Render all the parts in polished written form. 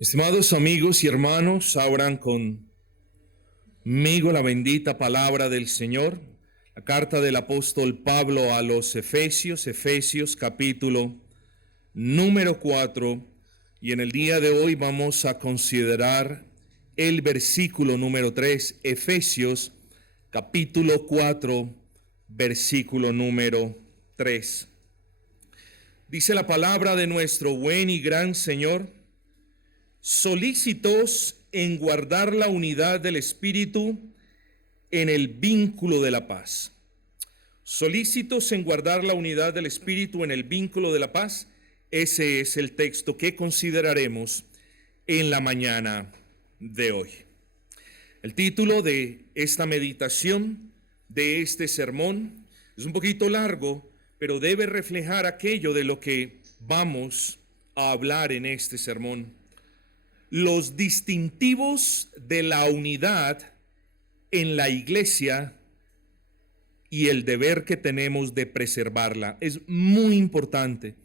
Estimados amigos y hermanos, abran conmigo la bendita palabra del Señor, la carta del apóstol Pablo a los Efesios capítulo número 4, y en el día de hoy vamos a considerar el versículo número 3, Efesios capítulo 4, versículo número 3. Dice la palabra de nuestro buen y gran Señor: solícitos en guardar la unidad del Espíritu en el vínculo de la paz. Solícitos en guardar la unidad del Espíritu en el vínculo de la paz. Ese es el texto que consideraremos en la mañana de hoy. El título de esta meditación, de este sermón, es un poquito largo, pero debe reflejar aquello de lo que vamos a hablar en este sermón: los distintivos de la unidad en la iglesia y el deber que tenemos de preservarla. Es muy importante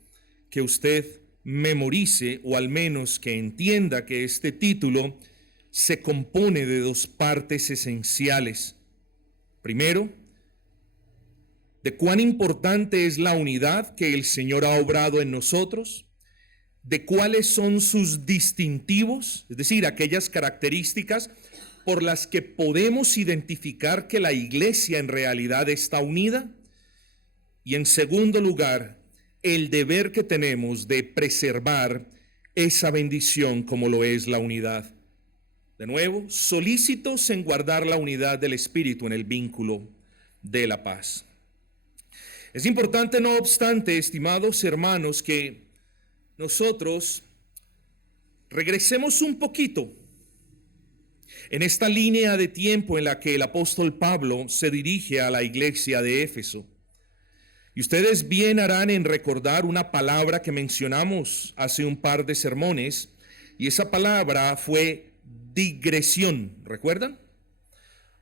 que usted memorice, o al menos que entienda, que este título se compone de dos partes esenciales. Primero, de cuán importante es la unidad que el Señor ha obrado en nosotros, de cuáles son sus distintivos, es decir, aquellas características por las que podemos identificar que la iglesia en realidad está unida. Y en segundo lugar, el deber que tenemos de preservar esa bendición como lo es la unidad. De nuevo, solícitos en guardar la unidad del Espíritu en el vínculo de la paz. Es importante, no obstante, estimados hermanos, que nosotros regresemos un poquito en esta línea de tiempo en la que el apóstol Pablo se dirige a la iglesia de Éfeso. Y ustedes bien harán en recordar una palabra que mencionamos hace un par de sermones, y esa palabra fue digresión. ¿Recuerdan?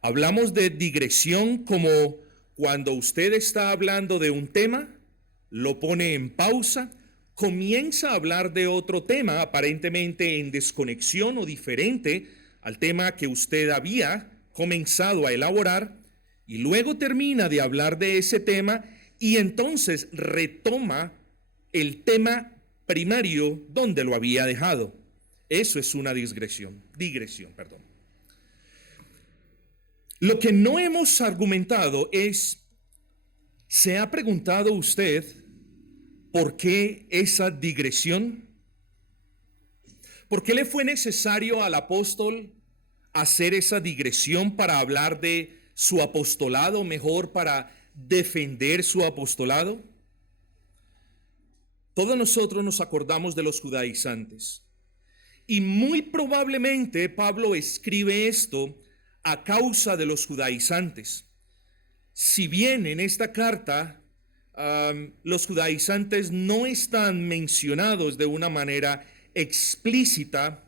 Hablamos de digresión como cuando usted está hablando de un tema, lo pone en pausa, comienza a hablar de otro tema aparentemente en desconexión o diferente al tema que usted había comenzado a elaborar, y luego termina de hablar de ese tema y entonces retoma el tema primario donde lo había dejado. Eso es una digresión. Lo que no hemos argumentado es: ¿se ha preguntado usted por qué esa digresión? ¿Por qué le fue necesario al apóstol hacer esa digresión para hablar de su apostolado, mejor para defender su apostolado? Todos nosotros nos acordamos de los judaizantes, y muy probablemente Pablo escribe esto a causa de los judaizantes. Si bien en esta carta los judaizantes no están mencionados de una manera explícita,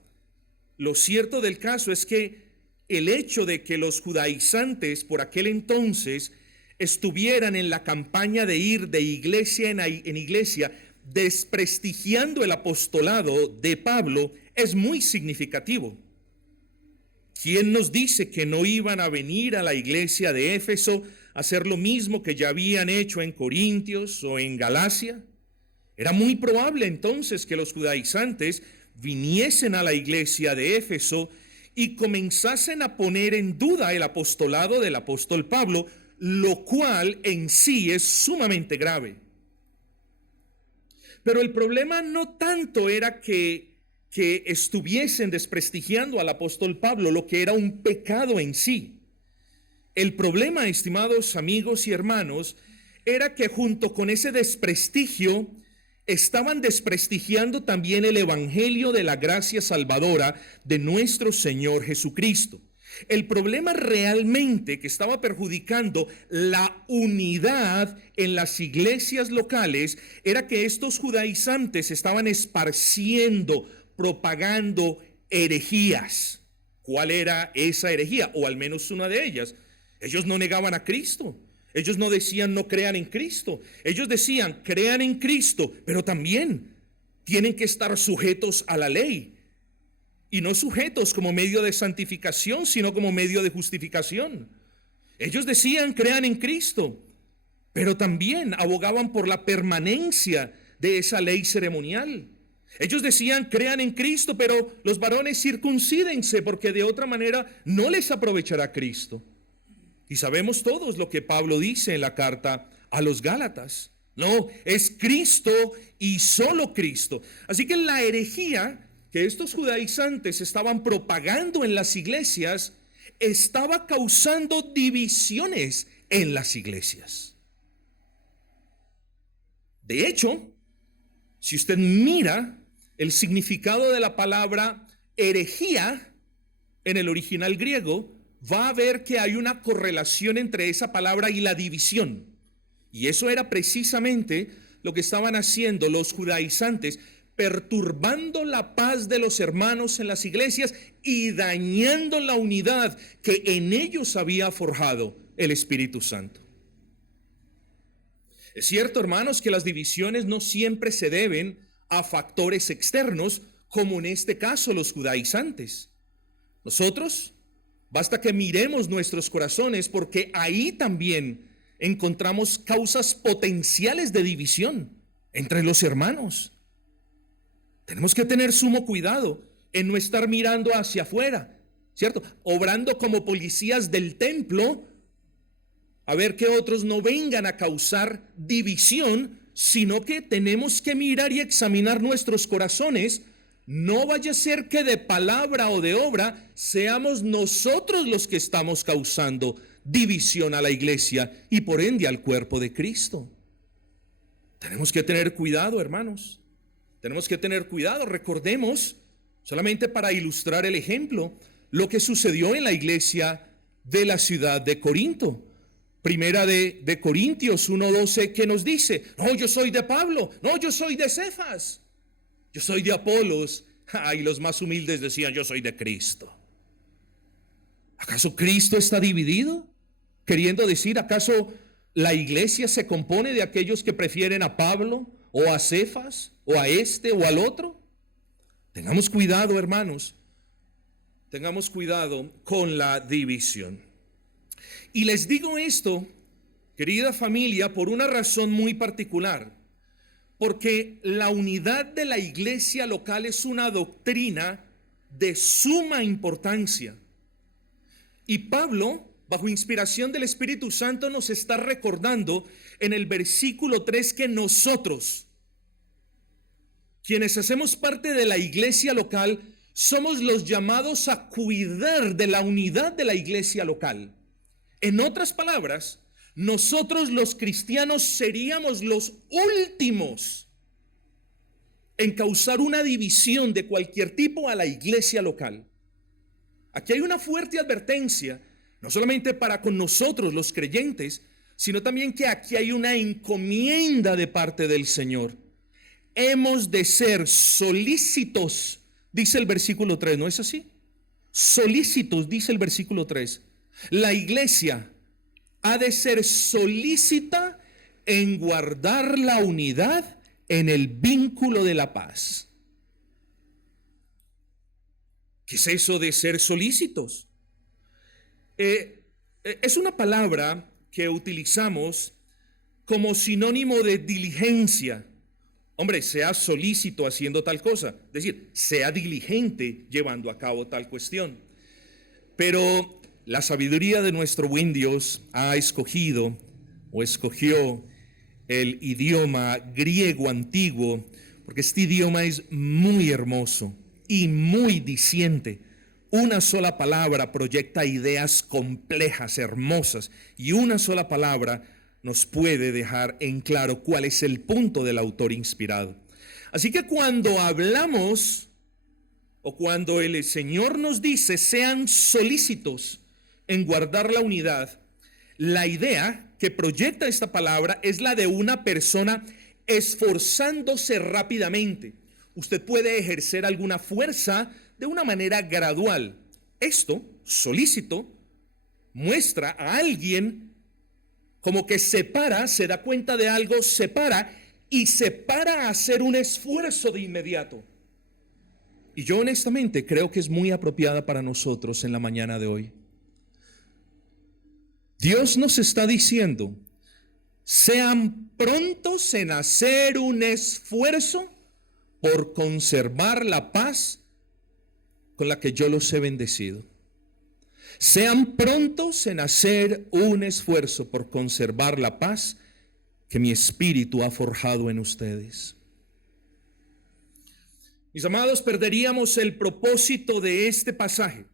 lo cierto del caso es que el hecho de que los judaizantes por aquel entonces estuvieran en la campaña de ir de iglesia en iglesia desprestigiando el apostolado de Pablo es muy significativo. ¿Quién nos dice que no iban a venir a la iglesia de Éfeso a hacer lo mismo que ya habían hecho en Corintios o en Galacia? Era muy probable entonces que los judaizantes viniesen a la iglesia de Éfeso y comenzasen a poner en duda el apostolado del apóstol Pablo, lo cual en sí es sumamente grave. Pero el problema no tanto era que estuviesen desprestigiando al apóstol Pablo, lo que era un pecado en sí. El problema, estimados amigos y hermanos, era que junto con ese desprestigio estaban desprestigiando también el evangelio de la gracia salvadora de nuestro Señor Jesucristo. El problema realmente que estaba perjudicando la unidad en las iglesias locales era que estos judaizantes estaban esparciendo, propagando herejías. ¿Cuál era esa herejía? O al menos una de ellas. Ellos no negaban a Cristo. Ellos no decían no crean en Cristo. Ellos decían crean en Cristo, pero también tienen que estar sujetos a la ley. y no sujetos como medio de santificación, sino como medio de justificación. Ellos decían, crean en Cristo, pero también abogaban por la permanencia de esa ley ceremonial. Ellos decían, crean en Cristo, pero los varones circuncídense, porque de otra manera no les aprovechará Cristo. Y sabemos todos lo que Pablo dice en la carta a los Gálatas. No, es Cristo y solo Cristo. Así que la herejía que estos judaizantes estaban propagando en las iglesias estaba causando divisiones en las iglesias. De hecho, si usted mira el significado de la palabra herejía en el original griego, va a ver que hay una correlación entre esa palabra y la división. Y eso era precisamente lo que estaban haciendo los judaizantes, perturbando la paz de los hermanos en las iglesias y dañando la unidad que en ellos había forjado el Espíritu Santo. Es cierto, hermanos, que las divisiones no siempre se deben a factores externos, como en este caso los judaizantes. Nosotros, basta que miremos nuestros corazones, porque ahí también encontramos causas potenciales de división entre los hermanos. Tenemos que tener sumo cuidado en no estar mirando hacia afuera, ¿cierto? Obrando como policías del templo, a ver que otros no vengan a causar división, sino que tenemos que mirar y examinar nuestros corazones. No vaya a ser que de palabra o de obra seamos nosotros los que estamos causando división a la iglesia y por ende al cuerpo de Cristo. Tenemos que tener cuidado, hermanos. Tenemos que tener cuidado. Recordemos, solamente para ilustrar el ejemplo, lo que sucedió en la iglesia de la ciudad de Corinto. Primera de Corintios 1:12, que nos dice, no, yo soy de Pablo, no, yo soy de Cefas, yo soy de Apolos. Y los más humildes decían, yo soy de Cristo. ¿Acaso Cristo está dividido? Queriendo decir, ¿acaso la iglesia se compone de aquellos que prefieren a Pablo o a Cefas o a este o al otro? Tengamos cuidado, hermanos. Tengamos cuidado con la división. Y les digo esto, querida familia, por una razón muy particular. Porque la unidad de la iglesia local es una doctrina de suma importancia. Y Pablo, bajo inspiración del Espíritu Santo, nos está recordando en el versículo 3 que nosotros, quienes hacemos parte de la iglesia local, somos los llamados a cuidar de la unidad de la iglesia local. En otras palabras, nosotros los cristianos seríamos los últimos en causar una división de cualquier tipo a la iglesia local. Aquí hay una fuerte advertencia, no solamente para con nosotros los creyentes, sino también que aquí hay una encomienda de parte del Señor. Hemos de ser solícitos, dice el versículo 3, ¿no es así? Solícitos, dice el versículo 3. La iglesia ha de ser solícita en guardar la unidad en el vínculo de la paz. ¿Qué es eso de ser solícitos? Es una palabra que utilizamos como sinónimo de diligencia. Hombre, sea solícito haciendo tal cosa, es decir, sea diligente llevando a cabo tal cuestión. Pero la sabiduría de nuestro buen Dios ha escogido o escogió el idioma griego antiguo, porque este idioma es muy hermoso y muy diciente. Una sola palabra proyecta ideas complejas, hermosas, y una sola palabra nos puede dejar en claro cuál es el punto del autor inspirado. Así que cuando hablamos o cuando el Señor nos dice sean solícitos en guardar la unidad, la idea que proyecta esta palabra es la de una persona esforzándose rápidamente. Usted puede ejercer alguna fuerza de una manera gradual. Esto, solícito, muestra a alguien como que se da cuenta de algo, se para a hacer un esfuerzo de inmediato. Y yo honestamente creo que es muy apropiada para nosotros en la mañana de hoy. Dios nos está diciendo: sean prontos en hacer un esfuerzo por conservar la paz con la que yo los he bendecido. Sean prontos en hacer un esfuerzo por conservar la paz que mi espíritu ha forjado en ustedes. Mis amados, perderíamos el propósito de este pasaje.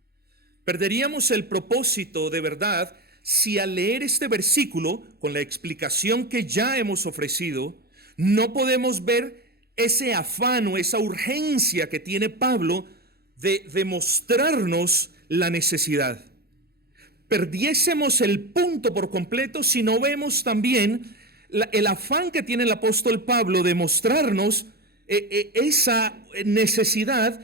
Perderíamos el propósito de verdad si al leer este versículo, con la explicación que ya hemos ofrecido, no podemos ver ese afán o esa urgencia que tiene Pablo de demostrarnos la necesidad. Perdiésemos el punto por completo si no vemos también el afán que tiene el apóstol Pablo de mostrarnos esa necesidad,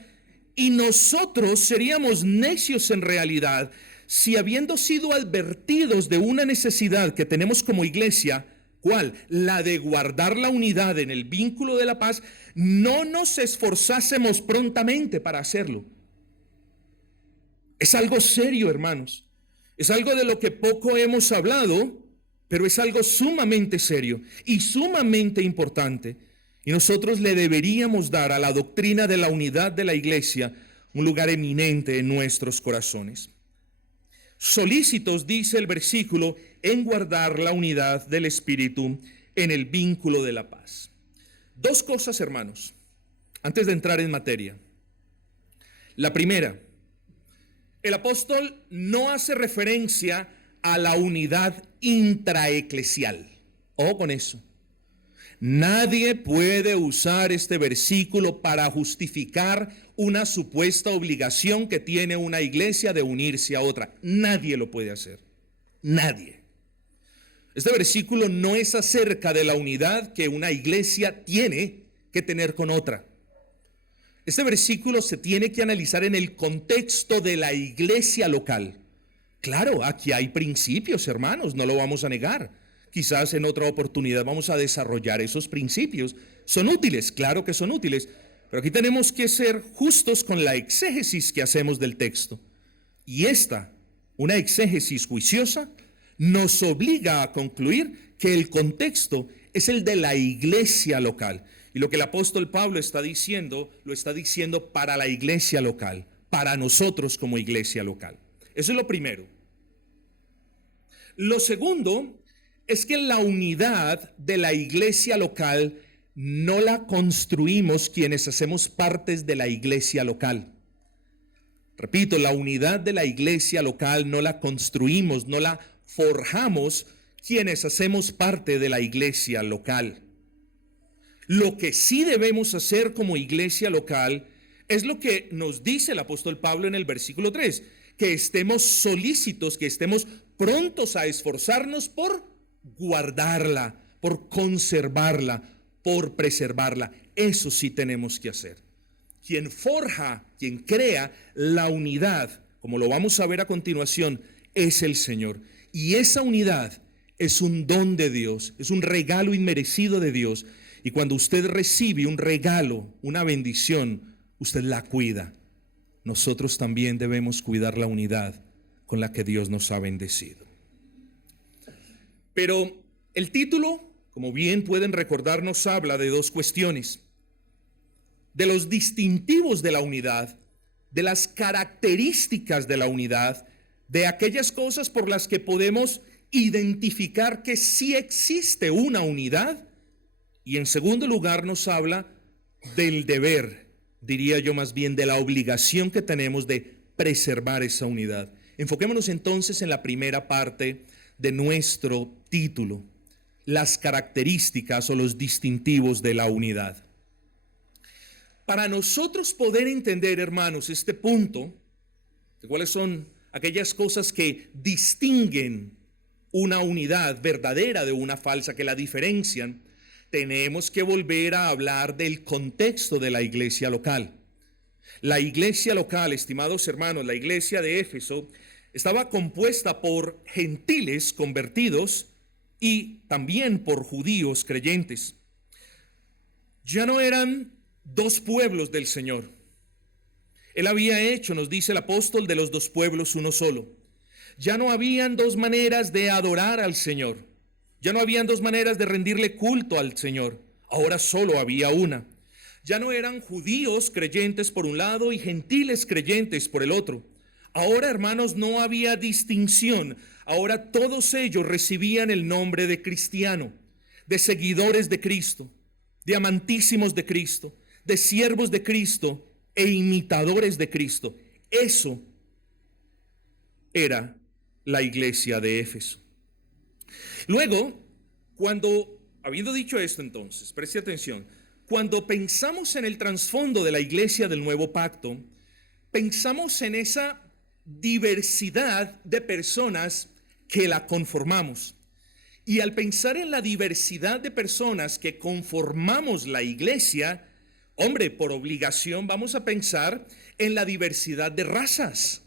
y nosotros seríamos necios en realidad si, habiendo sido advertidos de una necesidad que tenemos como iglesia, ¿cuál? La de guardar la unidad en el vínculo de la paz, no nos esforzásemos prontamente para hacerlo. Es algo serio, hermanos. Es algo de lo que poco hemos hablado, pero es algo sumamente serio y sumamente importante. Y nosotros le deberíamos dar a la doctrina de la unidad de la iglesia un lugar eminente en nuestros corazones. Solícitos, dice el versículo, en guardar la unidad del Espíritu en el vínculo de la paz. Dos cosas, hermanos, antes de entrar en materia. La primera: el apóstol no hace referencia a la unidad intraeclesial. Ojo con eso. Nadie puede usar este versículo para justificar una supuesta obligación que tiene una iglesia de unirse a otra. Nadie lo puede hacer. Nadie. Este versículo no es acerca de la unidad que una iglesia tiene que tener con otra. Este versículo se tiene que analizar en el contexto de la iglesia local. Claro, aquí hay principios, hermanos, no lo vamos a negar. Quizás en otra oportunidad vamos a desarrollar esos principios. Son útiles, claro que son útiles, pero aquí tenemos que ser justos con la exégesis que hacemos del texto. Y esta, una exégesis juiciosa, nos obliga a concluir que el contexto es el de la iglesia local. Y lo que el apóstol Pablo está diciendo, lo está diciendo para la iglesia local, para nosotros como iglesia local. Eso es lo primero. Lo segundo es que la unidad de la iglesia local no la construimos quienes hacemos partes de la iglesia local. Repito, la unidad de la iglesia local no la construimos, no la forjamos quienes hacemos parte de la iglesia local. Lo que sí debemos hacer como iglesia local es lo que nos dice el apóstol Pablo en el versículo 3, que estemos solícitos, que estemos prontos a esforzarnos por guardarla, por conservarla, por preservarla. Eso sí tenemos que hacer. Quien forja, quien crea la unidad, como lo vamos a ver a continuación, es el Señor. Y esa unidad es un don de Dios, es un regalo inmerecido de Dios. Y cuando usted recibe un regalo, una bendición, usted la cuida. Nosotros también debemos cuidar la unidad con la que Dios nos ha bendecido. Pero el título, como bien pueden recordar, nos habla de dos cuestiones: de los distintivos de la unidad, de las características de la unidad, de aquellas cosas por las que podemos identificar que sí existe una unidad. Y en segundo lugar nos habla del deber, diría yo más bien de la obligación que tenemos de preservar esa unidad. Enfoquémonos entonces en la primera parte de nuestro título, las características o los distintivos de la unidad. Para nosotros poder entender, hermanos, este punto, de cuáles son aquellas cosas que distinguen una unidad verdadera de una falsa, que la diferencian, tenemos que volver a hablar del contexto de la iglesia local. La iglesia local, estimados hermanos, la iglesia de Éfeso, estaba compuesta por gentiles convertidos y también por judíos creyentes. Ya no eran dos pueblos del Señor. Él había hecho, nos dice el apóstol, de los dos pueblos uno solo. Ya no habían dos maneras de adorar al Señor. Ya no habían dos maneras de rendirle culto al Señor. Ahora solo había una. Ya no eran judíos creyentes por un lado y gentiles creyentes por el otro. Ahora, hermanos, no había distinción. Ahora todos ellos recibían el nombre de cristiano, de seguidores de Cristo, de amantísimos de Cristo, de siervos de Cristo e imitadores de Cristo. Eso era la iglesia de Éfeso. Luego, habiendo dicho esto entonces, preste atención, cuando pensamos en el trasfondo de la iglesia del nuevo pacto, pensamos en esa diversidad de personas que la conformamos. Y al pensar en la diversidad de personas que conformamos la iglesia, hombre, por obligación vamos a pensar en la diversidad de razas,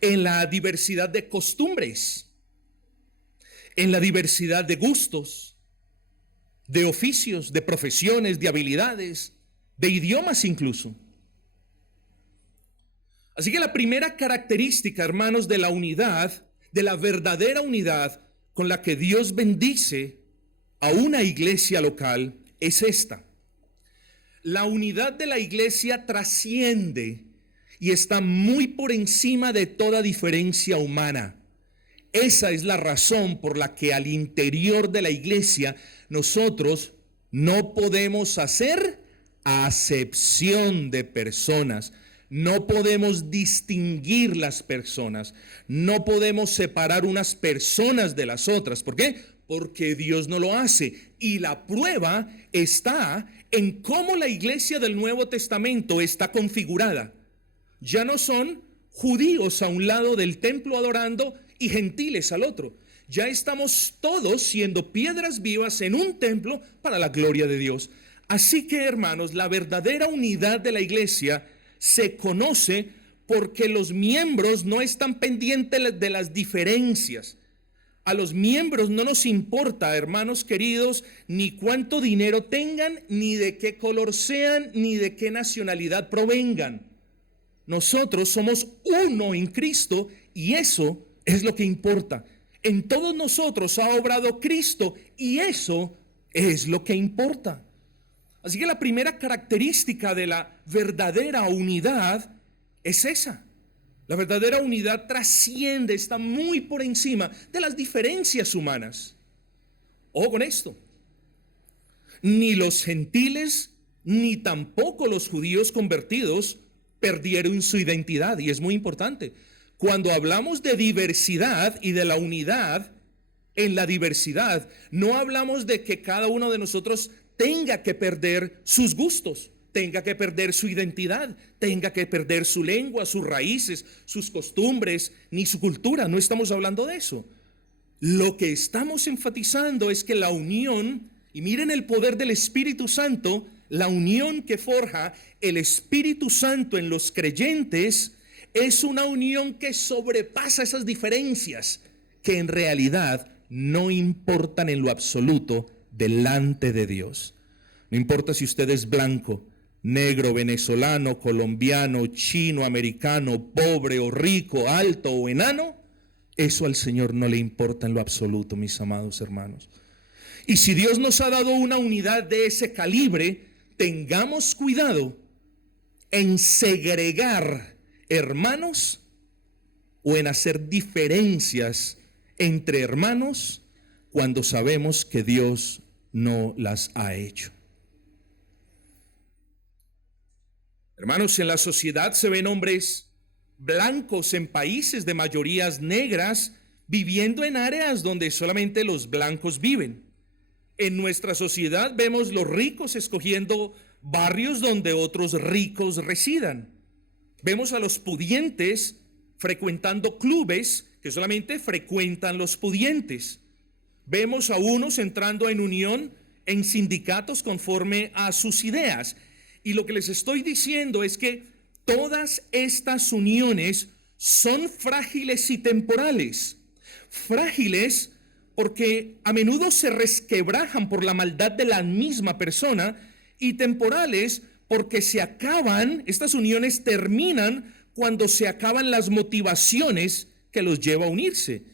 en la diversidad de costumbres, en la diversidad de gustos, de oficios, de profesiones, de habilidades, de idiomas incluso. Así que la primera característica, hermanos, de la unidad, de la verdadera unidad con la que Dios bendice a una iglesia local es esta. La unidad de la iglesia trasciende y está muy por encima de toda diferencia humana. Esa es la razón por la que al interior de la iglesia nosotros no podemos hacer acepción de personas. No podemos distinguir las personas, no podemos separar unas personas de las otras. ¿Por qué? Porque Dios no lo hace. Y la prueba está en cómo la iglesia del Nuevo Testamento está configurada. Ya no son judíos a un lado del templo adorando y gentiles al otro. Ya estamos todos siendo piedras vivas en un templo para la gloria de Dios. Así que, hermanos, la verdadera unidad de la iglesia se conoce porque los miembros no están pendientes de las diferencias. A los miembros no nos importa, hermanos queridos, ni cuánto dinero tengan, ni de qué color sean, ni de qué nacionalidad provengan. Nosotros somos uno en Cristo y eso es lo que importa. En todos nosotros ha obrado Cristo y eso es lo que importa. Así que la primera característica de la verdadera unidad es esa. La verdadera unidad trasciende, está muy por encima de las diferencias humanas. Ojo con esto. Ni los gentiles, ni tampoco los judíos convertidos perdieron su identidad. Y es muy importante. Cuando hablamos de diversidad y de la unidad en la diversidad, no hablamos de que cada uno de nosotros tenga que perder sus gustos, tenga que perder su identidad, tenga que perder su lengua, sus raíces, sus costumbres, ni su cultura. No estamos hablando de eso. Lo que estamos enfatizando es que la unión, y miren el poder del Espíritu Santo, la unión que forja el Espíritu Santo en los creyentes es una unión que sobrepasa esas diferencias que en realidad no importan en lo absoluto delante de Dios. No importa si usted es blanco, negro, venezolano, colombiano, chino, americano, pobre o rico, alto o enano, eso al Señor no le importa en lo absoluto, mis amados hermanos. Y si Dios nos ha dado una unidad de ese calibre, tengamos cuidado en segregar hermanos o en hacer diferencias entre hermanos cuando sabemos que Dios no las ha hecho. Hermanos, en la sociedad se ven hombres blancos en países de mayorías negras viviendo en áreas donde solamente los blancos viven. En nuestra sociedad vemos los ricos escogiendo barrios donde otros ricos residan. Vemos a los pudientes frecuentando clubes que solamente frecuentan los pudientes. Vemos a unos entrando en unión en sindicatos conforme a sus ideas. Y lo que les estoy diciendo es que todas estas uniones son frágiles y temporales. Frágiles porque a menudo se resquebrajan por la maldad de la misma persona, y temporales porque estas uniones terminan cuando se acaban las motivaciones que los lleva a unirse.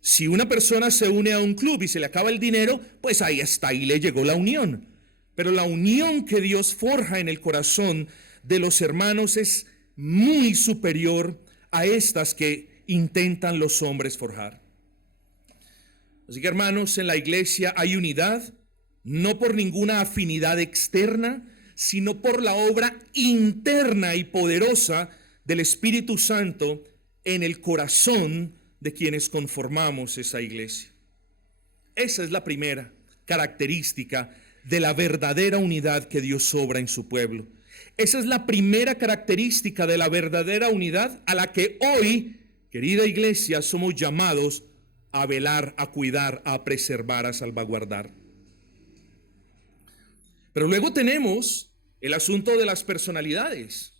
Si una persona se une a un club y se le acaba el dinero, pues ahí le llegó la unión. Pero la unión que Dios forja en el corazón de los hermanos es muy superior a estas que intentan los hombres forjar. Así que, hermanos, en la iglesia hay unidad, no por ninguna afinidad externa, sino por la obra interna y poderosa del Espíritu Santo en el corazón de quienes conformamos esa iglesia. Esa es la primera característica de la verdadera unidad que Dios obra en su pueblo. Esa es la primera característica de la verdadera unidad a la que hoy, querida iglesia, somos llamados a velar, a cuidar, a preservar, a salvaguardar. Pero luego tenemos el asunto de las personalidades.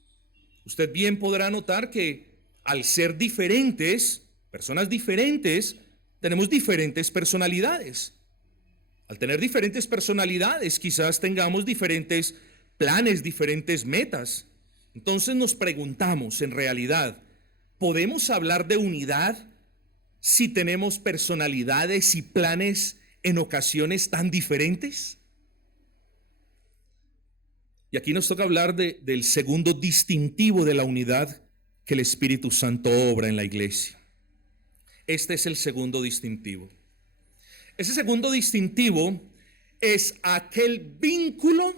Usted bien podrá notar que al ser diferentes, personas diferentes, tenemos diferentes personalidades. Al tener diferentes personalidades, quizás tengamos diferentes planes, diferentes metas. Entonces nos preguntamos, en realidad, ¿podemos hablar de unidad si tenemos personalidades y planes en ocasiones tan diferentes? Y aquí nos toca hablar del segundo distintivo de la unidad que el Espíritu Santo obra en la iglesia. Este es el segundo distintivo. Ese segundo distintivo es aquel vínculo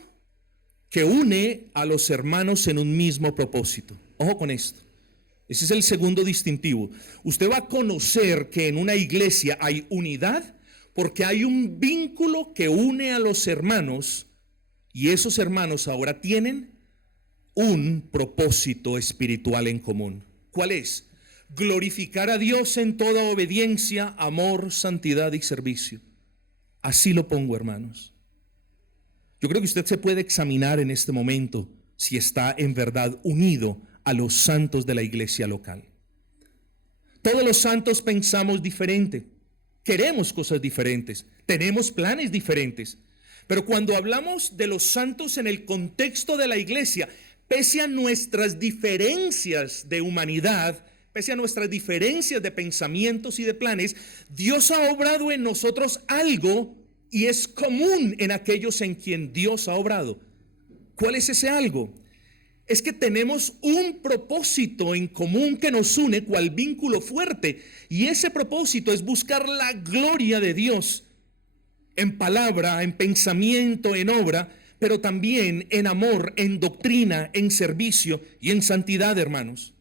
que une a los hermanos en un mismo propósito. Ojo con esto. Ese es el segundo distintivo. Usted va a conocer que en una iglesia hay unidad porque hay un vínculo que une a los hermanos y esos hermanos ahora tienen un propósito espiritual en común. ¿Cuál es? Glorificar a Dios en toda obediencia, amor, santidad y servicio. Así lo pongo, hermanos. Yo creo que usted se puede examinar en este momento si está en verdad unido a los santos de la iglesia local. Todos los santos pensamos diferente, queremos cosas diferentes, tenemos planes diferentes. Pero cuando hablamos de los santos en el contexto de la iglesia, pese a nuestras diferencias de humanidad, pese a nuestras diferencias de pensamientos y de planes, Dios ha obrado en nosotros algo y es común en aquellos en quien Dios ha obrado. ¿Cuál es ese algo? Es que tenemos un propósito en común que nos une cual vínculo fuerte, y ese propósito es buscar la gloria de Dios en palabra, en pensamiento, en obra, pero también en amor, en doctrina, en servicio y en santidad, hermanos.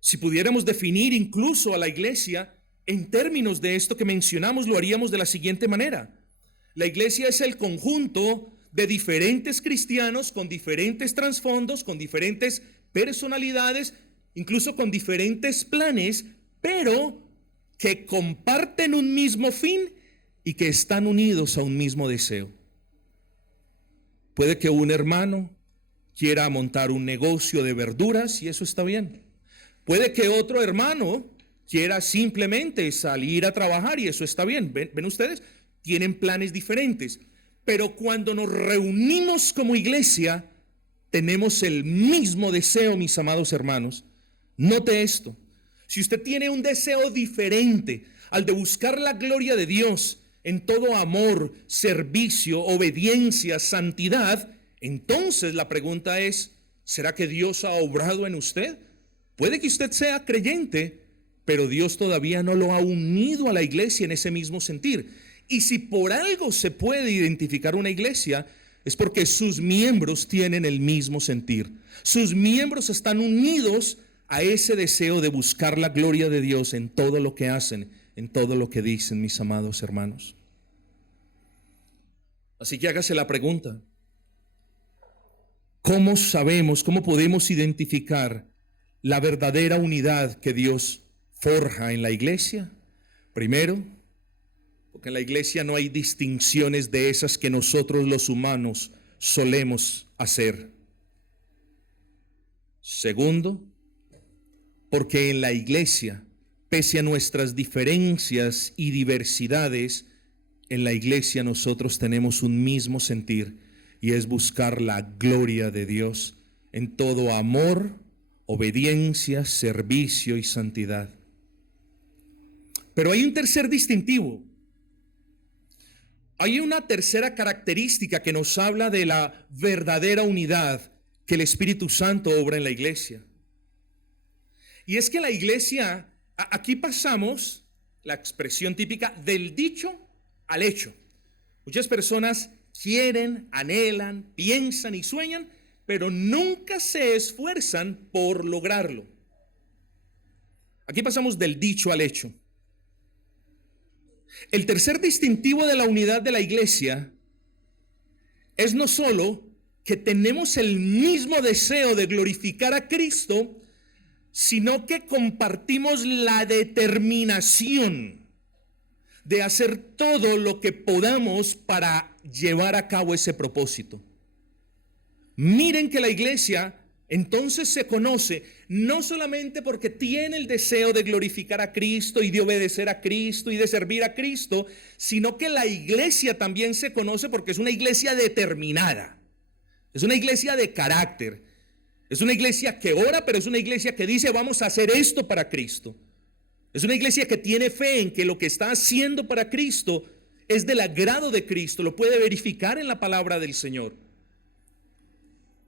Si pudiéramos definir incluso a la iglesia en términos de esto que mencionamos, lo haríamos de la siguiente manera. La iglesia es el conjunto de diferentes cristianos con diferentes trasfondos, con diferentes personalidades, incluso con diferentes planes, pero que comparten un mismo fin y que están unidos a un mismo deseo. Puede que un hermano quiera montar un negocio de verduras y eso está bien. Puede que otro hermano quiera simplemente salir a trabajar y eso está bien. ¿Ven ustedes? Tienen planes diferentes. Pero cuando nos reunimos como iglesia, tenemos el mismo deseo, mis amados hermanos. Note esto. Si usted tiene un deseo diferente al de buscar la gloria de Dios en todo amor, servicio, obediencia, santidad, entonces la pregunta es, ¿será que Dios ha obrado en usted? Puede que usted sea creyente, pero Dios todavía no lo ha unido a la iglesia en ese mismo sentir. Y si por algo se puede identificar una iglesia, es porque sus miembros tienen el mismo sentir. Sus miembros están unidos a ese deseo de buscar la gloria de Dios en todo lo que hacen, en todo lo que dicen, mis amados hermanos. Así que hágase la pregunta: ¿cómo sabemos, cómo podemos identificar la verdadera unidad que Dios forja en la iglesia? Primero, porque en la iglesia no hay distinciones de esas que nosotros los humanos solemos hacer. Segundo, porque en la iglesia, pese a nuestras diferencias y diversidades, en la iglesia nosotros tenemos un mismo sentir, y es buscar la gloria de Dios en todo amor, obediencia, servicio y santidad. Pero hay un tercer distintivo. Hay una tercera característica que nos habla de la verdadera unidad que el Espíritu Santo obra en la iglesia. Y es que la iglesia, aquí pasamos la expresión típica del dicho al hecho. Muchas personas quieren, anhelan, piensan y sueñan, pero nunca se esfuerzan por lograrlo. Aquí pasamos del dicho al hecho. El tercer distintivo de la unidad de la iglesia es no solo que tenemos el mismo deseo de glorificar a Cristo, sino que compartimos la determinación de hacer todo lo que podamos para llevar a cabo ese propósito. Miren que la iglesia entonces se conoce no solamente porque tiene el deseo de glorificar a Cristo y de obedecer a Cristo y de servir a Cristo, sino que la iglesia también se conoce porque es una iglesia determinada, es una iglesia de carácter, es una iglesia que ora, pero es una iglesia que dice vamos a hacer esto para Cristo. Es una iglesia que tiene fe en que lo que está haciendo para Cristo es del agrado de Cristo, lo puede verificar en la palabra del Señor.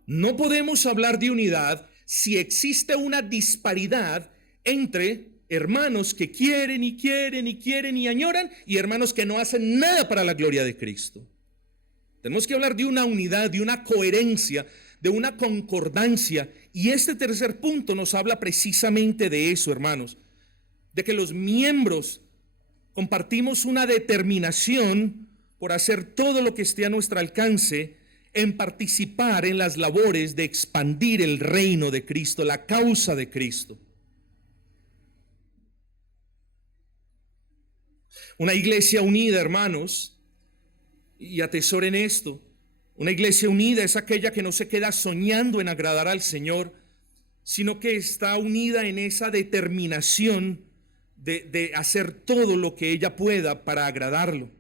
No podemos hablar de unidad si existe una disparidad entre hermanos que quieren y quieren y quieren y añoran y hermanos que no hacen nada para la gloria de Cristo. Tenemos que hablar de una unidad, de una coherencia, de una concordancia, y este tercer punto nos habla precisamente de eso, hermanos, de que los miembros compartimos una determinación por hacer todo lo que esté a nuestro alcance en participar en las labores de expandir el reino de Cristo, la causa de Cristo. Una iglesia unida, hermanos, y atesoren esto, una iglesia unida es aquella que no se queda soñando en agradar al Señor, sino que está unida en esa determinación de hacer todo lo que ella pueda para agradarlo.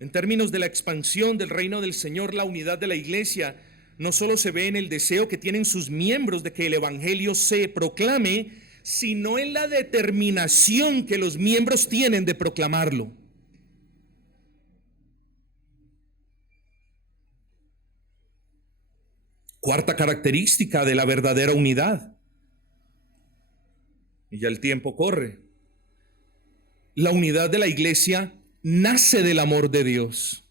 En términos de la expansión del reino del Señor, la unidad de la iglesia no solo se ve en el deseo que tienen sus miembros de que el evangelio se proclame, sino en la determinación que los miembros tienen de proclamarlo. Cuarta característica de la verdadera unidad. Y ya el tiempo corre. La unidad de la iglesia nace del amor de Dios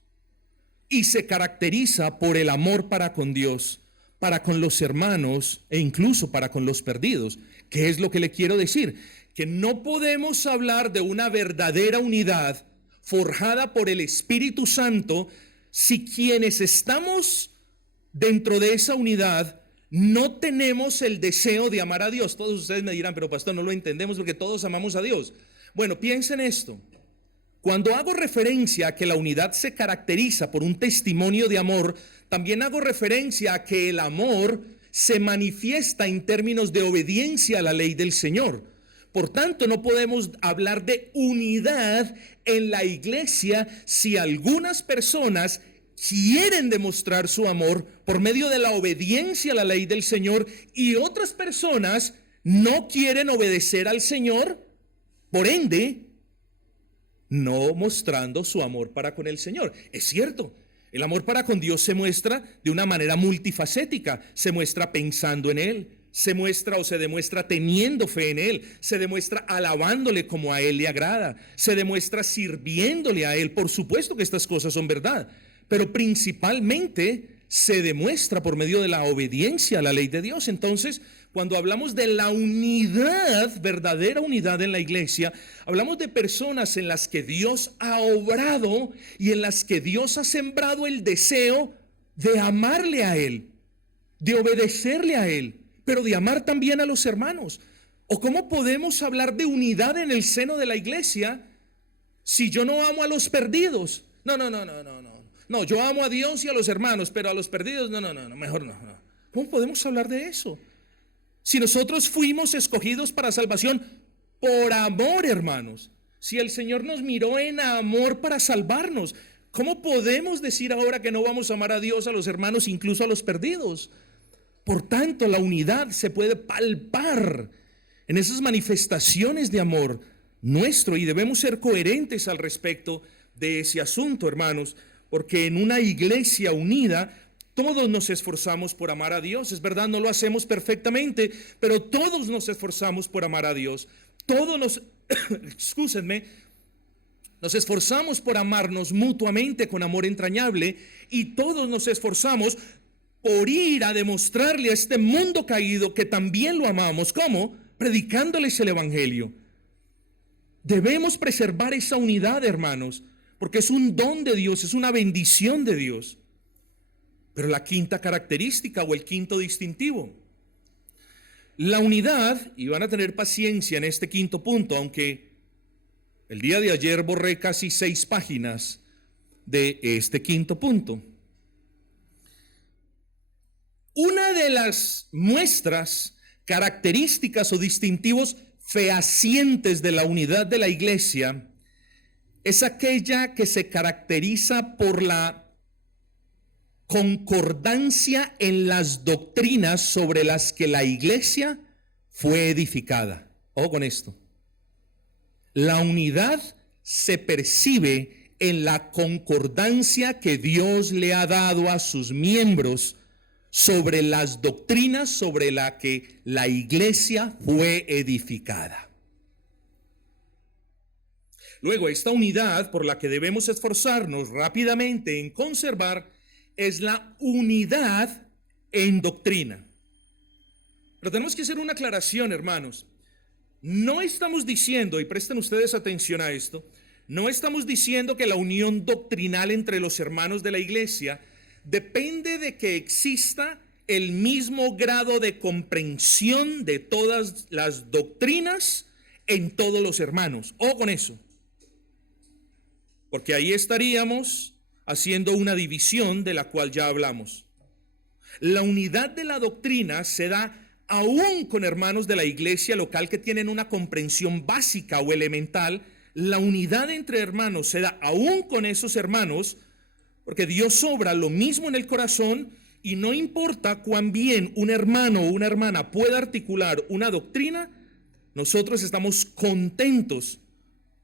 y se caracteriza por el amor para con Dios, para con los hermanos e incluso para con los perdidos. ¿Qué es lo que le quiero decir? Que no podemos hablar de una verdadera unidad forjada por el Espíritu Santo si quienes estamos dentro de esa unidad no tenemos el deseo de amar a Dios. Todos ustedes me dirán, pero pastor, no lo entendemos porque todos amamos a Dios. Bueno, piensen esto. Cuando hago referencia a que la unidad se caracteriza por un testimonio de amor, también hago referencia a que el amor se manifiesta en términos de obediencia a la ley del Señor. Por tanto, no podemos hablar de unidad en la iglesia si algunas personas quieren demostrar su amor por medio de la obediencia a la ley del Señor y otras personas no quieren obedecer al Señor, por ende, no mostrando su amor para con el Señor. Es cierto, el amor para con Dios se muestra de una manera multifacética. Se muestra pensando en Él, se muestra o se demuestra teniendo fe en Él, se demuestra alabándole como a Él le agrada, se demuestra sirviéndole a Él. Por supuesto que estas cosas son verdad, pero principalmente se demuestra por medio de la obediencia a la ley de Dios. Entonces, cuando hablamos de la unidad, verdadera unidad en la iglesia, hablamos de personas en las que Dios ha obrado y en las que Dios ha sembrado el deseo de amarle a Él, de obedecerle a Él, pero de amar también a los hermanos. ¿O cómo podemos hablar de unidad en el seno de la iglesia si yo no amo a los perdidos? No, yo amo a Dios y a los hermanos, pero a los perdidos, mejor no. ¿Cómo podemos hablar de eso? Si nosotros fuimos escogidos para salvación por amor, hermanos. Si el Señor nos miró en amor para salvarnos, ¿cómo podemos decir ahora que no vamos a amar a Dios, a los hermanos, incluso a los perdidos? Por tanto, la unidad se puede palpar en esas manifestaciones de amor nuestro y debemos ser coherentes al respecto de ese asunto, hermanos, porque en una iglesia unida todos nos esforzamos por amar a Dios. Es verdad, no lo hacemos perfectamente, pero todos nos esforzamos por amar a Dios. Todos nos, excúsenme, nos esforzamos por amarnos mutuamente con amor entrañable y todos nos esforzamos por ir a demostrarle a este mundo caído que también lo amamos. ¿Cómo? Predicándoles el evangelio. Debemos preservar esa unidad, hermanos, porque es un don de Dios, es una bendición de Dios. Pero la quinta característica o el quinto distintivo, la unidad, y van a tener paciencia en este quinto punto, aunque el día de ayer borré casi 6 páginas de este quinto punto. Una de las muestras, características o distintivos fehacientes de la unidad de la iglesia es aquella que se caracteriza por la concordancia en las doctrinas sobre las que la iglesia fue edificada. Ojo con esto. La unidad se percibe en la concordancia que Dios le ha dado a sus miembros sobre las doctrinas sobre las que la iglesia fue edificada. Luego, esta unidad por la que debemos esforzarnos rápidamente en conservar es la unidad en doctrina. Pero tenemos que hacer una aclaración, hermanos. No estamos diciendo, y presten ustedes atención a esto, no estamos diciendo que la unión doctrinal entre los hermanos de la iglesia depende de que exista el mismo grado de comprensión de todas las doctrinas en todos los hermanos. Ojo con eso, porque ahí estaríamos haciendo una división de la cual ya hablamos. La unidad de la doctrina se da aún con hermanos de la iglesia local que tienen una comprensión básica o elemental. La unidad entre hermanos se da aún con esos hermanos, porque Dios obra lo mismo en el corazón y no importa cuán bien un hermano o una hermana pueda articular una doctrina, nosotros estamos contentos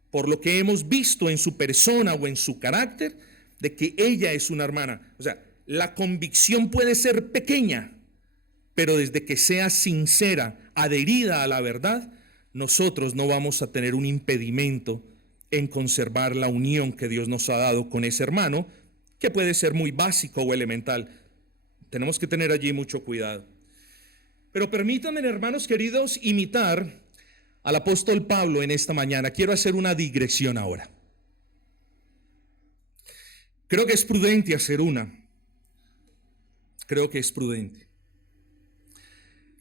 por lo que hemos visto en su persona o en su carácter, de que ella es una hermana. O sea, la convicción puede ser pequeña, pero desde que sea sincera, adherida a la verdad, nosotros no vamos a tener un impedimento en conservar la unión que Dios nos ha dado con ese hermano, que puede ser muy básico o elemental. Tenemos que tener allí mucho cuidado. Pero permítanme, hermanos queridos, imitar al apóstol Pablo en esta mañana. Quiero hacer una digresión ahora. Creo que es prudente hacer una. Creo que es prudente.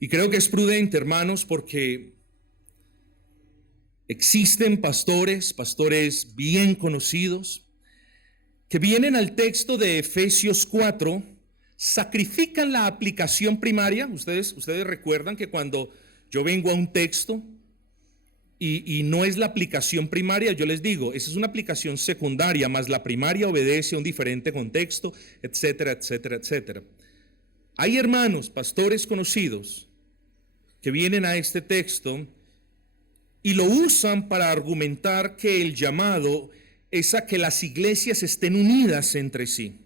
Y creo que es prudente, hermanos, porque existen pastores bien conocidos, que vienen al texto de Efesios 4, sacrifican la aplicación primaria. Ustedes recuerdan que cuando yo vengo a un texto y no es la aplicación primaria, yo les digo, esa es una aplicación secundaria, más la primaria obedece a un diferente contexto, etcétera, etcétera, etcétera. Hay hermanos, pastores conocidos, que vienen a este texto y lo usan para argumentar que el llamado es a que las iglesias estén unidas entre sí.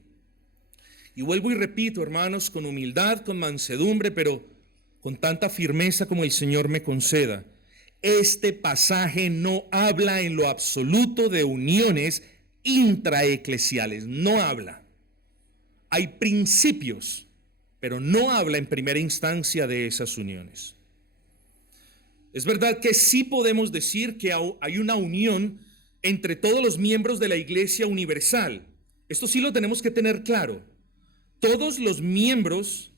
Y vuelvo y repito, hermanos, con humildad, con mansedumbre, pero con tanta firmeza como el Señor me conceda. Este pasaje no habla en lo absoluto de uniones intraeclesiales, no habla. Hay principios, pero no habla en primera instancia de esas uniones. Es verdad que sí podemos decir que hay una unión entre todos los miembros de la Iglesia Universal. Esto sí lo tenemos que tener claro. Todos los miembros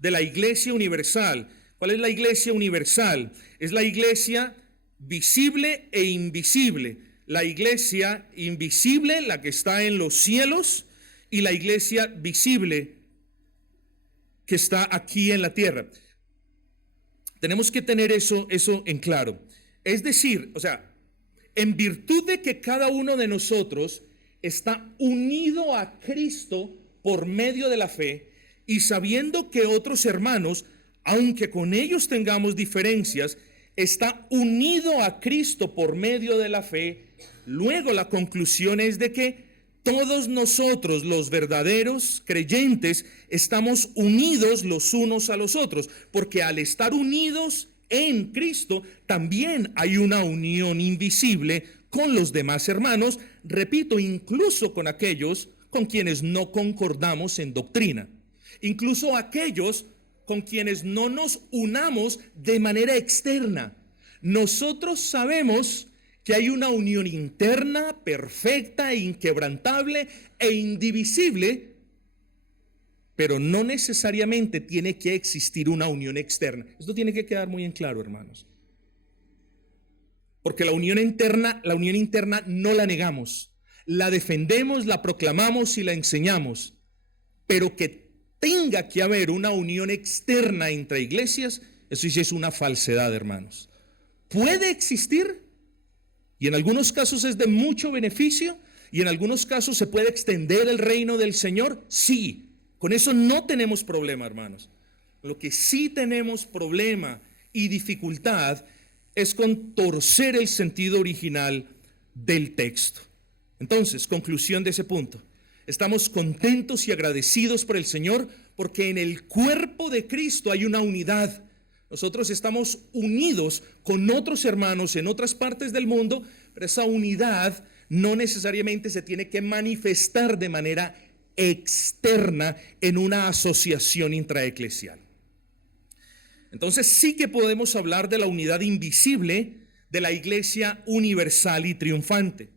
de la Iglesia Universal. ¿Cuál es la Iglesia Universal? Es la iglesia visible e invisible. La iglesia invisible, la que está en los cielos, y la iglesia visible que está aquí en la tierra. Tenemos que tener eso en claro. Es decir, en virtud de que cada uno de nosotros está unido a Cristo por medio de la fe, y sabiendo que otros hermanos, aunque con ellos tengamos diferencias, está unido a Cristo por medio de la fe, luego la conclusión es de que todos nosotros, los verdaderos creyentes, estamos unidos los unos a los otros, porque al estar unidos en Cristo, también hay una unión invisible con los demás hermanos, repito, incluso con aquellos con quienes no concordamos en doctrina, incluso aquellos con quienes no nos unamos de manera externa. Nosotros sabemos que hay una unión interna, perfecta, inquebrantable e indivisible, pero no necesariamente tiene que existir una unión externa. Esto tiene que quedar muy en claro, hermanos. Porque la unión interna no la negamos, la defendemos, la proclamamos y la enseñamos, pero que tenga que haber una unión externa entre iglesias, eso sí es una falsedad, hermanos. Puede existir, y en algunos casos es de mucho beneficio, y en algunos casos se puede extender el reino del Señor, sí, con eso no tenemos problema, hermanos. Lo que sí tenemos problema y dificultad es con torcer el sentido original del texto. Entonces, conclusión de ese punto. Estamos contentos y agradecidos por el Señor porque en el cuerpo de Cristo hay una unidad. Nosotros estamos unidos con otros hermanos en otras partes del mundo, pero esa unidad no necesariamente se tiene que manifestar de manera externa en una asociación intraeclesial. Entonces sí que podemos hablar de la unidad invisible de la iglesia universal y triunfante.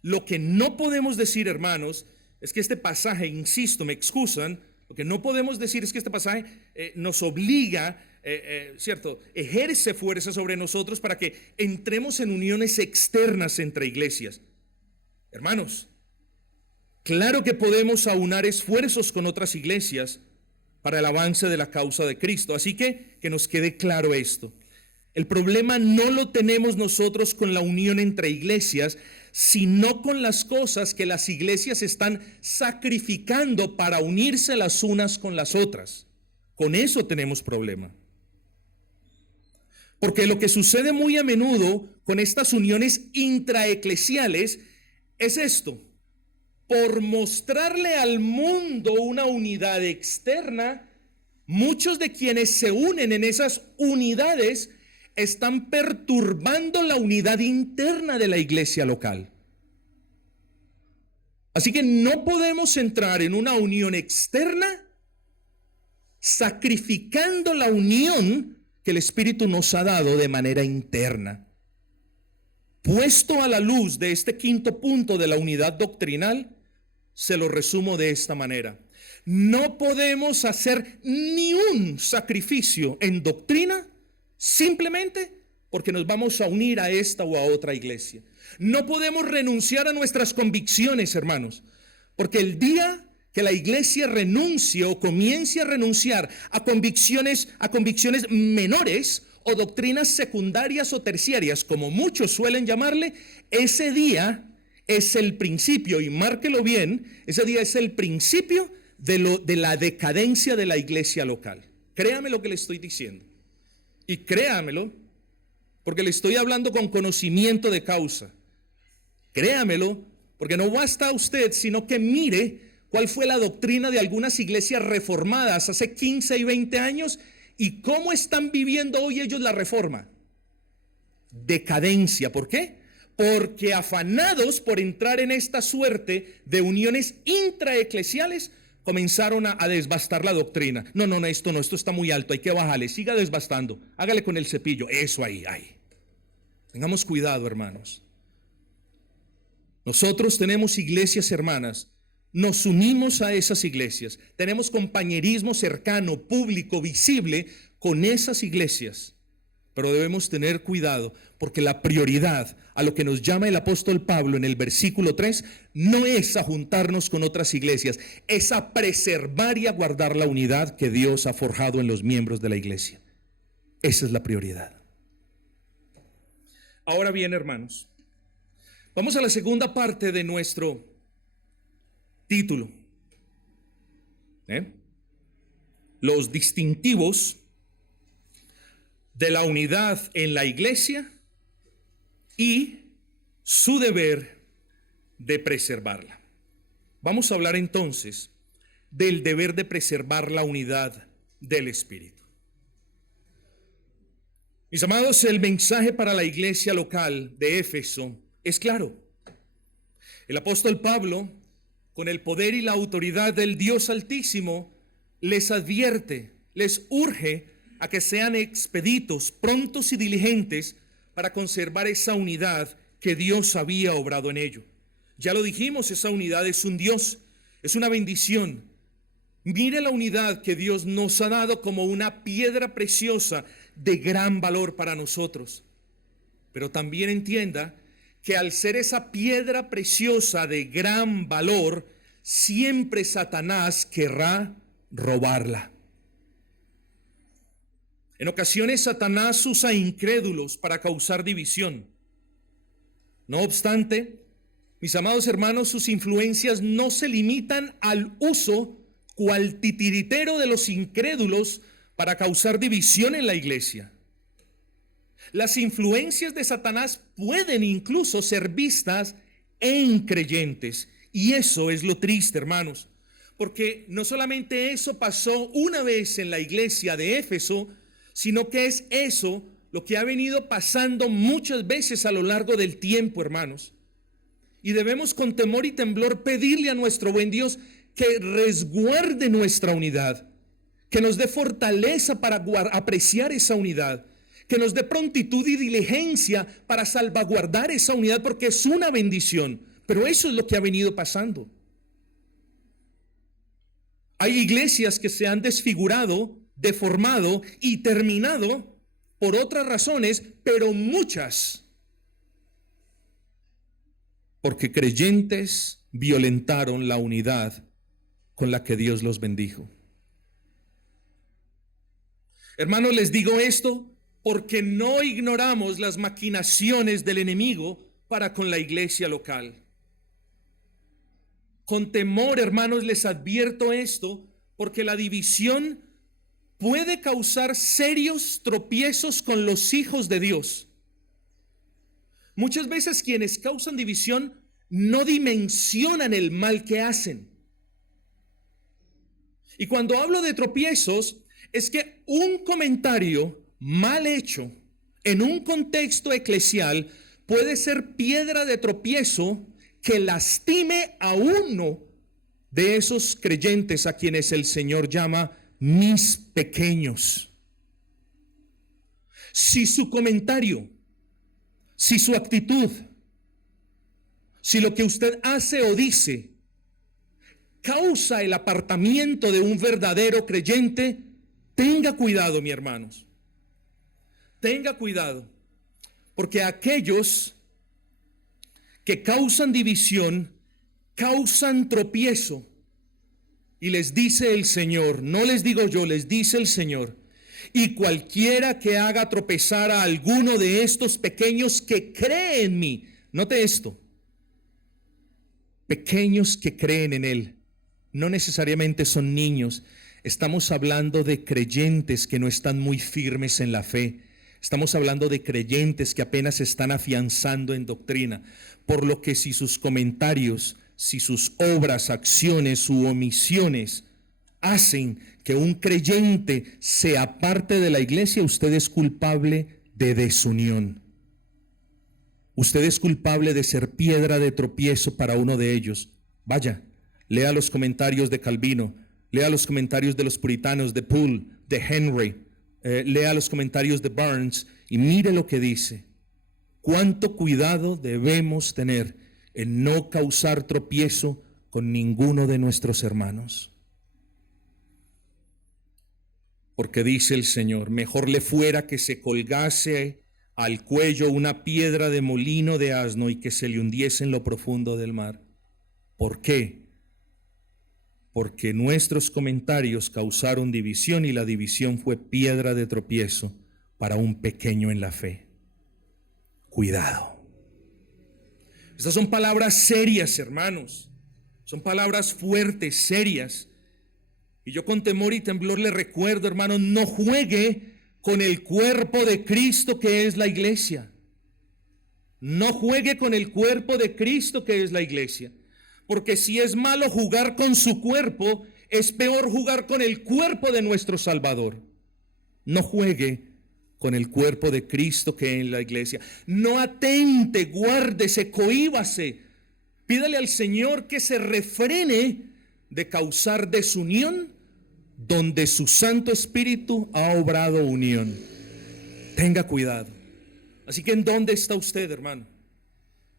Lo que no podemos decir, hermanos, es que este pasaje, insisto, me excusan, lo que no podemos decir es que este pasaje nos obliga, ¿cierto? Ejerce fuerza sobre nosotros para que entremos en uniones externas entre iglesias. Hermanos, claro que podemos aunar esfuerzos con otras iglesias para el avance de la causa de Cristo. Así que nos quede claro esto. El problema no lo tenemos nosotros con la unión entre iglesias, sino con las cosas que las iglesias están sacrificando para unirse las unas con las otras. Con eso tenemos problema. Porque lo que sucede muy a menudo con estas uniones intraeclesiales es esto: por mostrarle al mundo una unidad externa, muchos de quienes se unen en esas unidades están perturbando la unidad interna de la iglesia local. Así que no podemos entrar en una unión externa sacrificando la unión que el Espíritu nos ha dado de manera interna. Puesto a la luz de este quinto punto de la unidad doctrinal, se lo resumo de esta manera: no podemos hacer ni un sacrificio en doctrina simplemente porque nos vamos a unir a esta o a otra iglesia. No podemos renunciar a nuestras convicciones, hermanos, porque el día que la iglesia renuncie o comience a renunciar a convicciones menores o doctrinas secundarias o terciarias, como muchos suelen llamarle, ese día es el principio, y márquelo bien, ese día es el principio de la decadencia de la iglesia local. Créame lo que le estoy diciendo. Y créamelo, porque le estoy hablando con conocimiento de causa. Créamelo, porque no basta usted, sino que mire cuál fue la doctrina de algunas iglesias reformadas hace 15 y 20 años y cómo están viviendo hoy ellos la reforma. Decadencia. ¿Por qué? Porque afanados por entrar en esta suerte de uniones intraeclesiales, comenzaron a desbastar la doctrina. No, esto está muy alto, hay que bajarle, siga desbastando, hágale con el cepillo, eso ahí. Tengamos cuidado, hermanos. Nosotros tenemos iglesias hermanas, nos unimos a esas iglesias, tenemos compañerismo cercano, público, visible con esas iglesias, pero debemos tener cuidado porque la prioridad a lo que nos llama el apóstol Pablo en el versículo 3 no es a juntarnos con otras iglesias, es a preservar y a guardar la unidad que Dios ha forjado en los miembros de la iglesia. Esa es la prioridad. Ahora bien, hermanos, Vamos a la segunda parte de nuestro título. Los distintivos de la unidad en la iglesia y su deber de preservarla. Vamos a hablar entonces del deber de preservar la unidad del Espíritu. Mis amados, el mensaje para la iglesia local de Éfeso es claro. El apóstol Pablo, con el poder y la autoridad del Dios Altísimo, les advierte, les urge a que sean expeditos, prontos y diligentes para conservar esa unidad que Dios había obrado en ello. Ya lo dijimos, esa unidad es un Dios, es una bendición. Mire la unidad que Dios nos ha dado como una piedra preciosa de gran valor para nosotros. Pero también entienda que al ser esa piedra preciosa de gran valor, siempre Satanás querrá robarla. En ocasiones Satanás usa incrédulos para causar división. No obstante, mis amados hermanos, sus influencias no se limitan al uso cual titiritero de los incrédulos para causar división en la iglesia. Las influencias de Satanás pueden incluso ser vistas en creyentes, y eso es lo triste, hermanos, porque no solamente eso pasó una vez en la iglesia de Éfeso, sino que es eso lo que ha venido pasando muchas veces a lo largo del tiempo, hermanos. Y debemos con temor y temblor pedirle a nuestro buen Dios que resguarde nuestra unidad, que nos dé fortaleza para apreciar esa unidad, que nos dé prontitud y diligencia para salvaguardar esa unidad, porque es una bendición. Pero eso es lo que ha venido pasando. Hay iglesias que se han desfigurado, deformado y terminado por otras razones, pero muchas porque creyentes violentaron la unidad con la que Dios los bendijo. Hermanos, les digo esto porque no ignoramos las maquinaciones del enemigo para con la iglesia local. Con temor, hermanos, les advierto esto porque la división puede causar serios tropiezos con los hijos de Dios. Muchas veces quienes causan división no dimensionan el mal que hacen. Y cuando hablo de tropiezos, es que un comentario mal hecho en un contexto eclesial puede ser piedra de tropiezo que lastime a uno de esos creyentes a quienes el Señor llama mis pequeños. Si su comentario, si su actitud, si lo que usted hace o dice causa el apartamiento de un verdadero creyente, tenga cuidado, mis hermanos. Tenga cuidado, porque aquellos que causan división, causan tropiezo. Y les dice el Señor, no les digo yo, les dice el Señor, y cualquiera que haga tropezar a alguno de estos pequeños que cree en mí, note esto, pequeños que creen en Él, no necesariamente son niños, estamos hablando de creyentes que no están muy firmes en la fe, estamos hablando de creyentes que apenas se están afianzando en doctrina, por lo que si sus comentarios, si sus obras, acciones u omisiones hacen que un creyente se aparte de la iglesia, usted es culpable de desunión. Usted es culpable de ser piedra de tropiezo para uno de ellos. Vaya, lea los comentarios de Calvino, lea los comentarios de los puritanos, de Poole, de Henry, lea los comentarios de Burns y mire lo que dice. Cuánto cuidado debemos tener en no causar tropiezo con ninguno de nuestros hermanos. Porque dice el Señor, mejor le fuera que se colgase al cuello una piedra de molino de asno y que se le hundiese en lo profundo del mar. ¿Por qué? Porque nuestros comentarios causaron división y la división fue piedra de tropiezo para un pequeño en la fe. Cuidado. Estas son palabras serias, hermanos. Son palabras fuertes, serias. Y yo con temor y temblor le recuerdo, hermano, no juegue con el cuerpo de Cristo que es la iglesia. No juegue con el cuerpo de Cristo que es la iglesia. Porque si es malo jugar con su cuerpo, es peor jugar con el cuerpo de nuestro Salvador. No juegue con el cuerpo de Cristo que es la iglesia. No atente, guárdese, cohíbase. Pídale al Señor que se refrene de causar desunión donde su Santo Espíritu ha obrado unión. Tenga cuidado. Así que ¿en dónde está usted, hermano?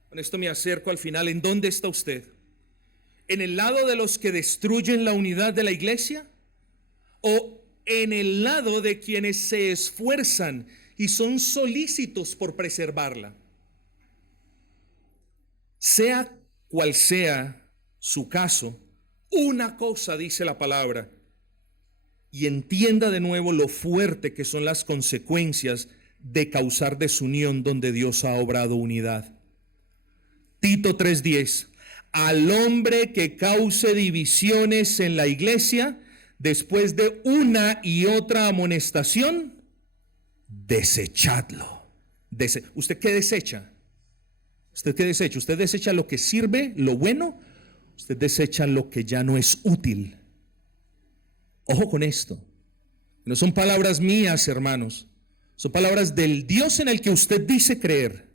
Con esto me acerco al final. ¿En dónde está usted? ¿En el lado de los que destruyen la unidad de la iglesia? ¿O en el lado de quienes se esfuerzan y son solícitos por preservarla? Sea cual sea su caso, una cosa dice la palabra, y entienda de nuevo lo fuerte que son las consecuencias de causar desunión donde Dios ha obrado unidad. Tito 3:10, al hombre que cause divisiones en la iglesia, después de una y otra amonestación, desechadlo. ¿Usted qué desecha? ¿Usted qué desecha? ¿Usted desecha lo que sirve, lo bueno? ¿Usted desecha lo que ya no es útil? Ojo con esto. No son palabras mías, hermanos. Son palabras del Dios en el que usted dice creer.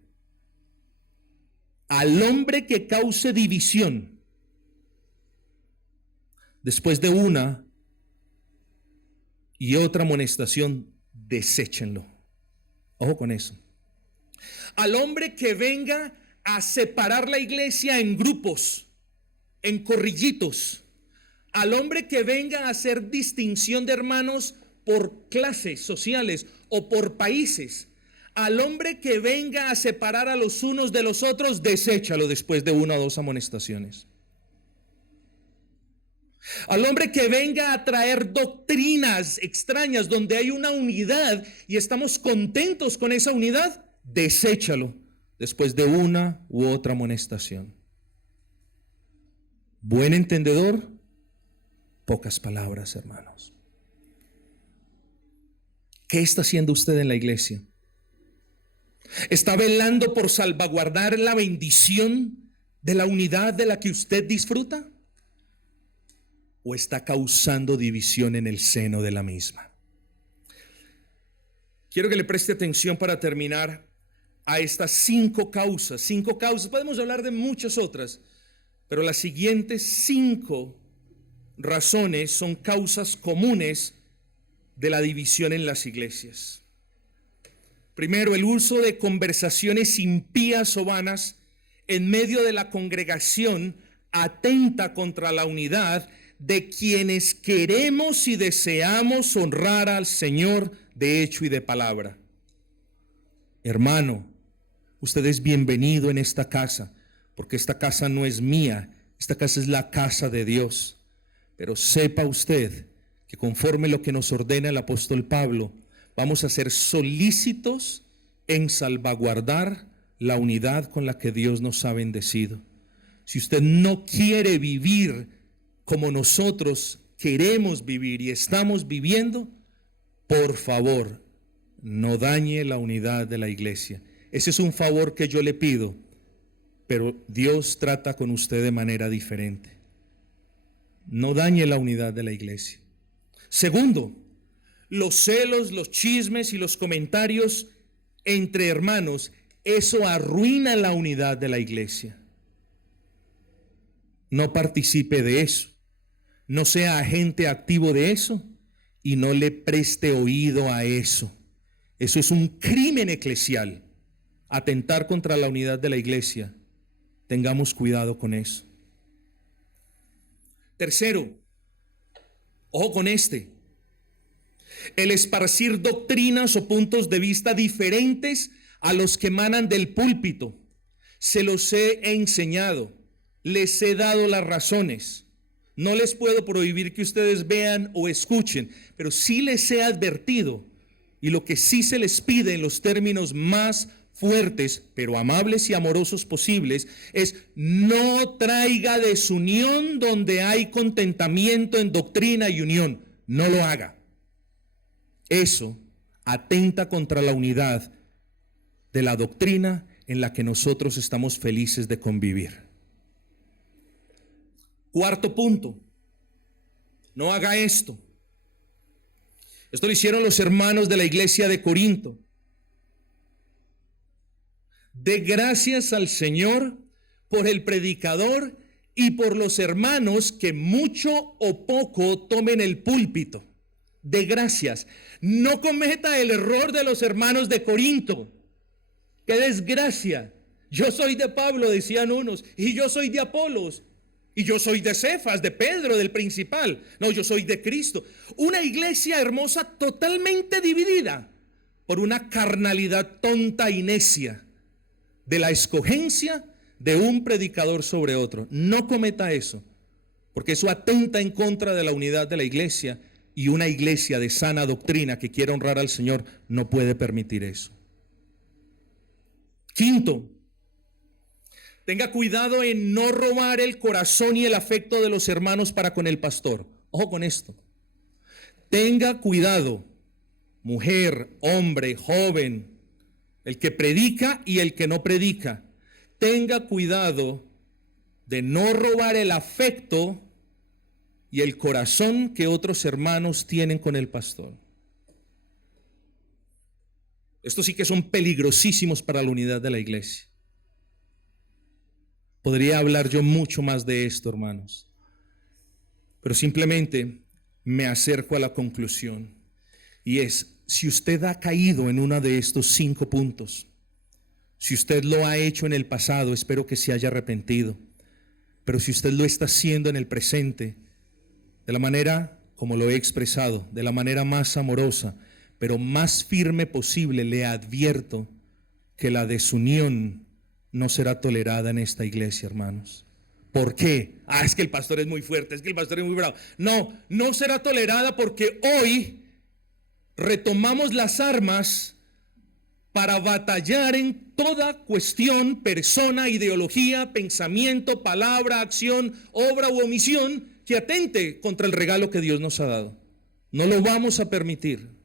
Al hombre que cause división, después de una y otra amonestación, deséchenlo. Ojo con eso. Al hombre que venga a separar la iglesia en grupos, en corrillitos. Al hombre que venga a hacer distinción de hermanos por clases sociales o por países. Al hombre que venga a separar a los unos de los otros, deséchalo después de una o dos amonestaciones. Al hombre que venga a traer doctrinas extrañas donde hay una unidad y estamos contentos con esa unidad, deséchalo después de una u otra amonestación. Buen entendedor, pocas palabras, hermanos. ¿Qué está haciendo usted en la iglesia? ¿Está velando por salvaguardar la bendición de la unidad de la que usted disfruta? ¿O está causando división en el seno de la misma? Quiero que le preste atención para terminar a estas cinco causas. Podemos hablar de muchas otras, pero las siguientes 5 razones son causas comunes de la división en las iglesias. Primero, el uso de conversaciones impías o vanas en medio de la congregación atenta contra la unidad de quienes queremos y deseamos honrar al Señor de hecho y de palabra. Hermano, usted es bienvenido en esta casa, porque esta casa no es mía, esta casa es la casa de Dios. Pero sepa usted que conforme lo que nos ordena el apóstol Pablo, vamos a ser solícitos en salvaguardar la unidad con la que Dios nos ha bendecido. Si usted no quiere vivir como nosotros queremos vivir y estamos viviendo, por favor, no dañe la unidad de la iglesia. Ese es un favor que yo le pido, pero Dios trata con usted de manera diferente. No dañe la unidad de la iglesia. Segundo, los celos, los chismes y los comentarios entre hermanos, eso arruina la unidad de la iglesia. No participe de eso. No sea agente activo de eso y no le preste oído a eso. Eso es un crimen eclesial. Atentar contra la unidad de la iglesia. Tengamos cuidado con eso. Tercero, ojo con este. El esparcir doctrinas o puntos de vista diferentes a los que emanan del púlpito. Se los he enseñado. Les he dado las razones. No les puedo prohibir que ustedes vean o escuchen, pero sí les he advertido, y lo que sí se les pide en los términos más fuertes, pero amables y amorosos posibles, es: no traiga desunión donde hay contentamiento en doctrina y unión. No lo haga. Eso atenta contra la unidad de la doctrina en la que nosotros estamos felices de convivir. Cuarto punto: no haga esto. Esto lo hicieron los hermanos de la iglesia de Corinto. De gracias al Señor por el predicador y por los hermanos que mucho o poco tomen el púlpito. De gracias. No cometa el error de los hermanos de Corinto. ¡Qué desgracia! Yo soy de Pablo, decían unos, y yo soy de Apolos, y yo soy de Cefas, de Pedro, del principal. No, yo soy de Cristo. Una iglesia hermosa totalmente dividida por una carnalidad tonta y necia de la escogencia de un predicador sobre otro. No cometa eso, porque eso atenta en contra de la unidad de la iglesia, y una iglesia de sana doctrina que quiera honrar al Señor no puede permitir eso. Quinto, tenga cuidado en no robar el corazón y el afecto de los hermanos para con el pastor. Ojo con esto. Tenga cuidado, mujer, hombre, joven, el que predica y el que no predica. Tenga cuidado de no robar el afecto y el corazón que otros hermanos tienen con el pastor. Estos sí que son peligrosísimos para la unidad de la iglesia. Podría hablar yo mucho más de esto, hermanos, pero simplemente me acerco a la conclusión, y es: si usted ha caído en uno de estos 5 puntos, si usted lo ha hecho en el pasado, espero que se haya arrepentido, pero si usted lo está haciendo en el presente, de la manera como lo he expresado, de la manera más amorosa, pero más firme posible, le advierto que la desunión no será tolerada en esta iglesia, hermanos. ¿Por qué? Es que el pastor es muy fuerte, es que el pastor es muy bravo. No, no será tolerada porque hoy retomamos las armas para batallar en toda cuestión, persona, ideología, pensamiento, palabra, acción, obra u omisión que atente contra el regalo que Dios nos ha dado. No lo vamos a permitir.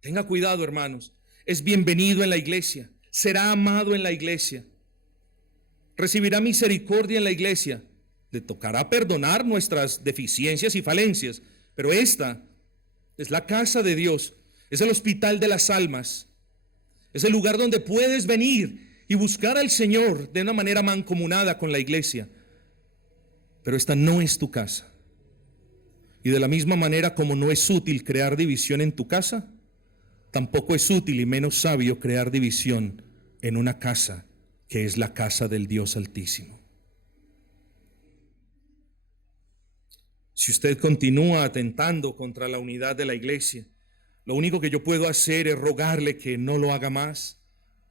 Tenga cuidado, hermanos. Es bienvenido en la iglesia, será amado en la iglesia, recibirá misericordia en la iglesia, le tocará perdonar nuestras deficiencias y falencias, pero esta es la casa de Dios, es el hospital de las almas, es el lugar donde puedes venir y buscar al Señor de una manera mancomunada con la iglesia. Pero esta no es tu casa. Y de la misma manera como no es útil crear división en tu casa, tampoco es útil y menos sabio crear división en una casa que es la casa del Dios Altísimo. Si usted continúa atentando contra la unidad de la iglesia, lo único que yo puedo hacer es rogarle que no lo haga más.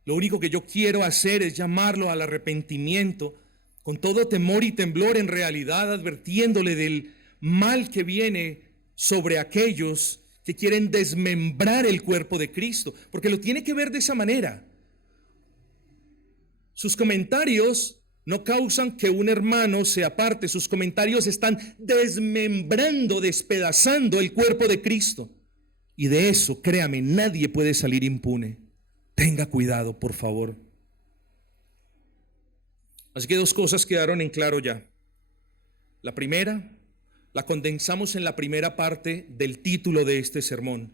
Lo único que yo quiero hacer es llamarlo al arrepentimiento con todo temor y temblor, en realidad advirtiéndole del mal que viene sobre aquellos que quieren desmembrar el cuerpo de Cristo, porque lo tiene que ver de esa manera. Sus comentarios no causan que un hermano se aparte, sus comentarios están desmembrando, despedazando el cuerpo de Cristo. Y de eso, créame, nadie puede salir impune. Tenga cuidado, por favor. Así que 2 cosas quedaron en claro ya. La primera, la condensamos en la primera parte del título de este sermón.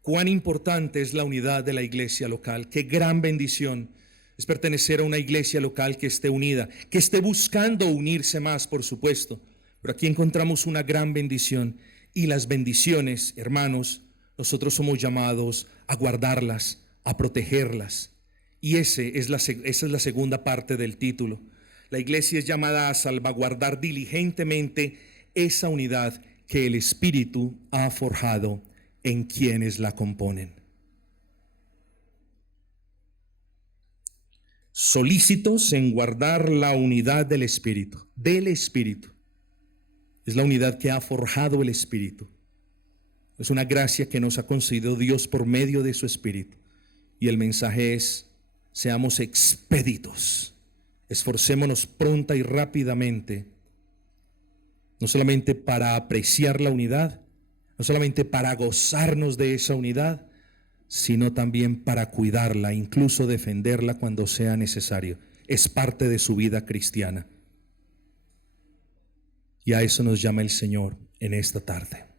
Cuán importante es la unidad de la iglesia local. Qué gran bendición es pertenecer a una iglesia local que esté unida, que esté buscando unirse más, por supuesto. Pero aquí encontramos una gran bendición. Y las bendiciones, hermanos, nosotros somos llamados a guardarlas, a protegerlas. Y esa es la segunda parte del título. La iglesia es llamada a salvaguardar diligentemente esa unidad que el Espíritu ha forjado en quienes la componen. Solícitos en guardar la unidad del Espíritu, Es la unidad que ha forjado el Espíritu. Es una gracia que nos ha concedido Dios por medio de su Espíritu. Y el mensaje es: seamos expeditos, esforcémonos pronta y rápidamente, no solamente para apreciar la unidad, no solamente para gozarnos de esa unidad, sino también para cuidarla, incluso defenderla cuando sea necesario. Es parte de su vida cristiana. Y a eso nos llama el Señor en esta tarde.